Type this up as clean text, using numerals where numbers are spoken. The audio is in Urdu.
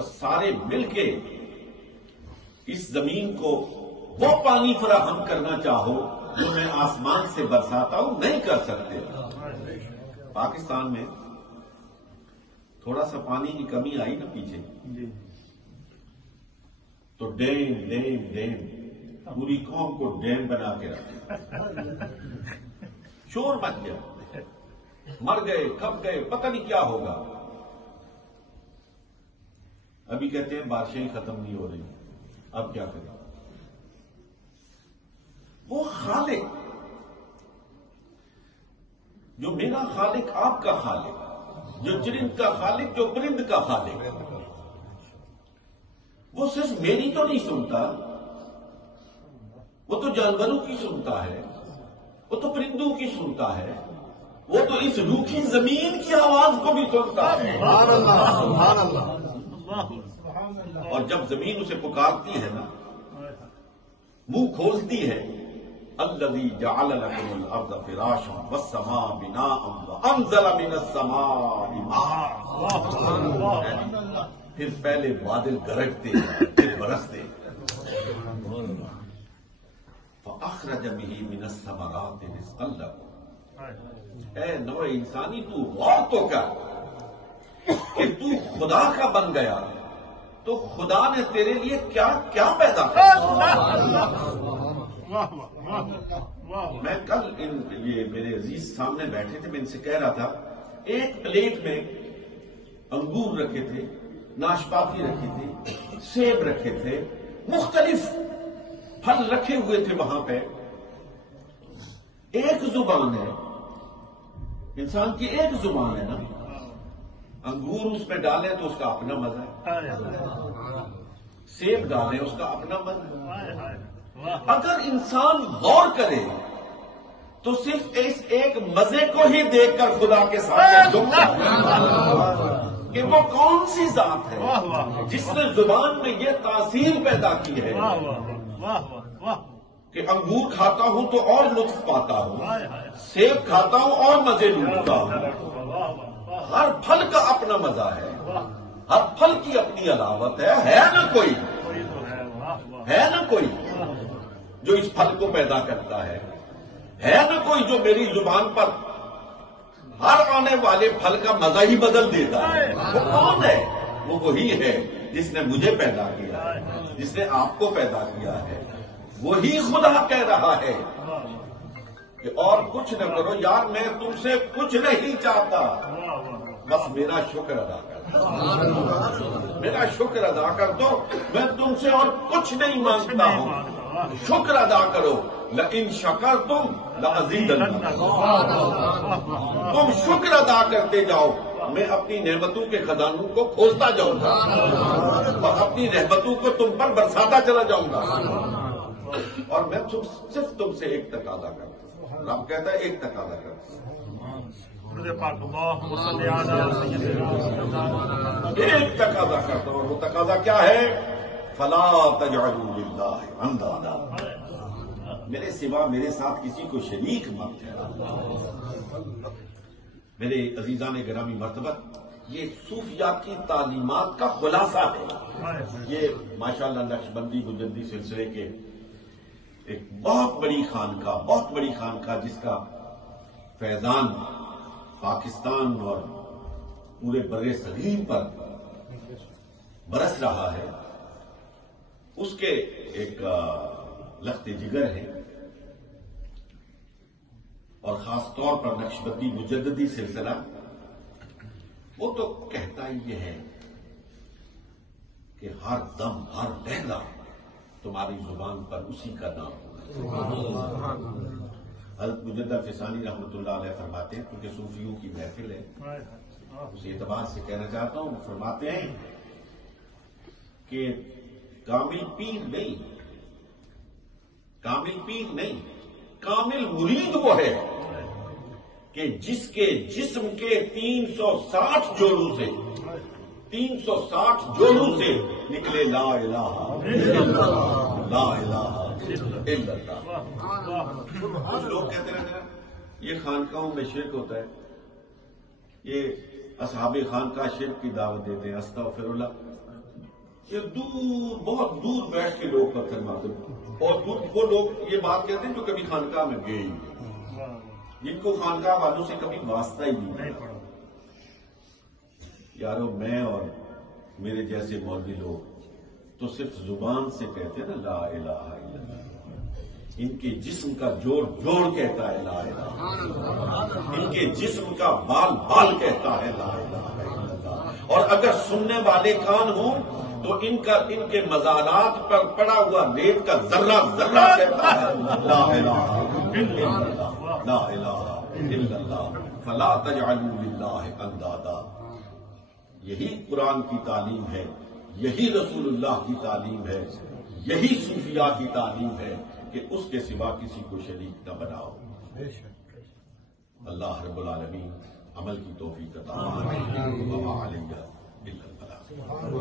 بس سارے مل کے اس زمین کو وہ پانی فراہم کرنا چاہو جو میں آسمان سے برساتا ہوں، نہیں کر سکتے۔ پاکستان میں تھوڑا سا پانی کی کمی آئی نا پیچھے، تو ڈیم ڈیم ڈیم، پوری قوم کو ڈیم بنا کے رکھا، شور مچ گیا، مر گئے، کب گئے، پتہ نہیں کیا ہوگا۔ ابھی کہتے ہیں بارشیں ختم نہیں ہو رہی، اب کیا کریں؟ وہ خالق جو میرا خالق، آپ کا خالق، جو چرند کا خالق، جو پرند کا خالق، وہ صرف میری تو نہیں سنتا، وہ تو جانوروں کی سنتا ہے، وہ تو پرندوں کی سنتا ہے، وہ تو اس روکھی زمین کی آواز کو بھی سنتا ہے۔ اور جب زمین اسے پکارتی ہے نا، منہ کھولتی ہے، الذی جعل لکم الارض فراشا والسماء بناء وانزل من السماء ماء، پھر پہلے بادل گرجتے پھر برستے، فاخرج به من الثمرات رزقا لکم۔ اے نوع انسانی، تو غور تو کر کہ تو خدا کا بن گیا تو خدا نے تیرے لیے کیا کیا پیدا کیا۔ میں کل یہ میرے عزیز سامنے بیٹھے تھے، میں ان سے کہہ رہا تھا، ایک پلیٹ میں انگور رکھے تھے، ناشپاتی رکھی تھی، سیب رکھے تھے، مختلف پھل رکھے ہوئے تھے وہاں پہ۔ ایک زبان ہے انسان کی، ایک زبان ہے نا، انگور اس میں ڈالیں تو اس کا اپنا مزہ ہے، سیب ڈالیں اس کا اپنا مزہ ہے۔ اگر انسان غور کرے تو صرف اس ایک مزے کو ہی دیکھ کر خدا کے سامنے جھکتا ہے کہ وہ کون سی ذات ہے جس نے زبان میں یہ تاثیر پیدا کی ہے کہ انگور کھاتا ہوں تو اور لطف پاتا ہوں، سیب کھاتا ہوں اور مزے لوٹتا ہوں۔ ہر پھل کا اپنا مزہ ہے، ہر پھل کی اپنی علاوت ہے نا کوئی، ہے نا کوئی جو اس پھل کو پیدا کرتا ہے نا کوئی جو میری زبان پر ہر آنے والے پھل کا مزہ ہی بدل دیتا ہے۔ وہ کون ہے؟ وہ وہی ہے جس نے مجھے پیدا کیا ہے، جس نے آپ کو پیدا کیا ہے۔ وہی خدا کہہ رہا ہے کہ اور کچھ نہ کرو یار، میں تم سے کچھ نہیں چاہتا، بس میرا شکر ادا کر، میرا شکر ادا کر دو، میں تم سے اور کچھ نہیں مانگتا ہوں، شکر ادا کرو۔ لئن شکرتم لأزیدنکم، تم شکر ادا کرتے جاؤ، میں اپنی نعمتوں کے خزانوں کو کھولتا جاؤں گا اور اپنی رحمتوں کو تم پر برساتا چلا جاؤں گا۔ اور میں صرف تم سے ایک تقاضا کرتا ہوں، رب کہتا ہے ایک تقاضا کرتا ہوں، ایک تقاضا کرتا ہوں، اور وہ تقاضا کیا ہے؟ فلا تجعلوا للہ اندادا، میرے سوا میرے ساتھ کسی کو شریک مت ٹھہراؤ۔ میرے عزیزان گرامی مرتبت، یہ صوفیات کی تعلیمات کا خلاصہ ہے۔ یہ ماشاءاللہ نقشبندی مجددی سلسلے کے ایک بہت بڑی خانقاہ جس کا فیضان پاکستان اور پورے بر صغیر پر برس رہا ہے، اس کے ایک لخت جگر ہے، اور خاص طور پر نقشبندی مجددی سلسلہ وہ تو کہتا ہی یہ ہے کہ ہر دم ہر لہجہ تمہاری زبان پر اسی کا نام ہوگا۔ حضرت مجدد فسانی رحمۃ اللہ علیہ فرماتے ہیں، کیونکہ صوفیوں کی محفل ہے اس اعتبار سے کہنا چاہتا ہوں، فرماتے ہیں کہ کامل پیر نہیں، کامل مرید وہ ہے کہ جس کے جسم کے 360 جوڑوں سے نکلے لا الہ الا اللہ۔ کچھ لوگ کہتے رہتے ہیں یہ خانقاہوں میں شرک ہوتا ہے، یہ اصحاب خانقاہ شرک کی دعوت دیتے ہیں، استغفر اللہ۔ کہ دور بہت دور بیٹھ کے لوگ پتھر مارتے اور وہ لوگ یہ بات کہتے ہیں جو کبھی خانقاہ میں گئے ہی، جن کو خانقاہ والوں سے کبھی واسطہ ہی نہیں پڑا۔ یارو میں اور میرے جیسے مولوی لوگ تو صرف زبان سے کہتے ہیں نا لا الہ الا اللہ، ان کے جسم کا جوڑ جوڑ کہتا ہے لا الہ الا اللہ، ان کے جسم کا بال بال کہتا ہے لا الہ الا اللہ، اور اگر سننے والے کان ہوں تو ان کے مزارات پر پڑا ہوا ریت کا ذرہ ذرہ کہتا ہے لا الہ الا اللہ، لا الہ الا اللہ، فلا تجعلوا للہ اندادا۔ یہی قرآن کی تعلیم ہے، یہی رسول اللہ کی تعلیم ہے، یہی صوفیاء کی تعلیم ہے کہ اس کے سوا کسی کو شریک نہ بناؤ۔ اللہ رب العالمین عمل کی توفیق عطا فرمائے۔ وما علیہ الا البلاغ۔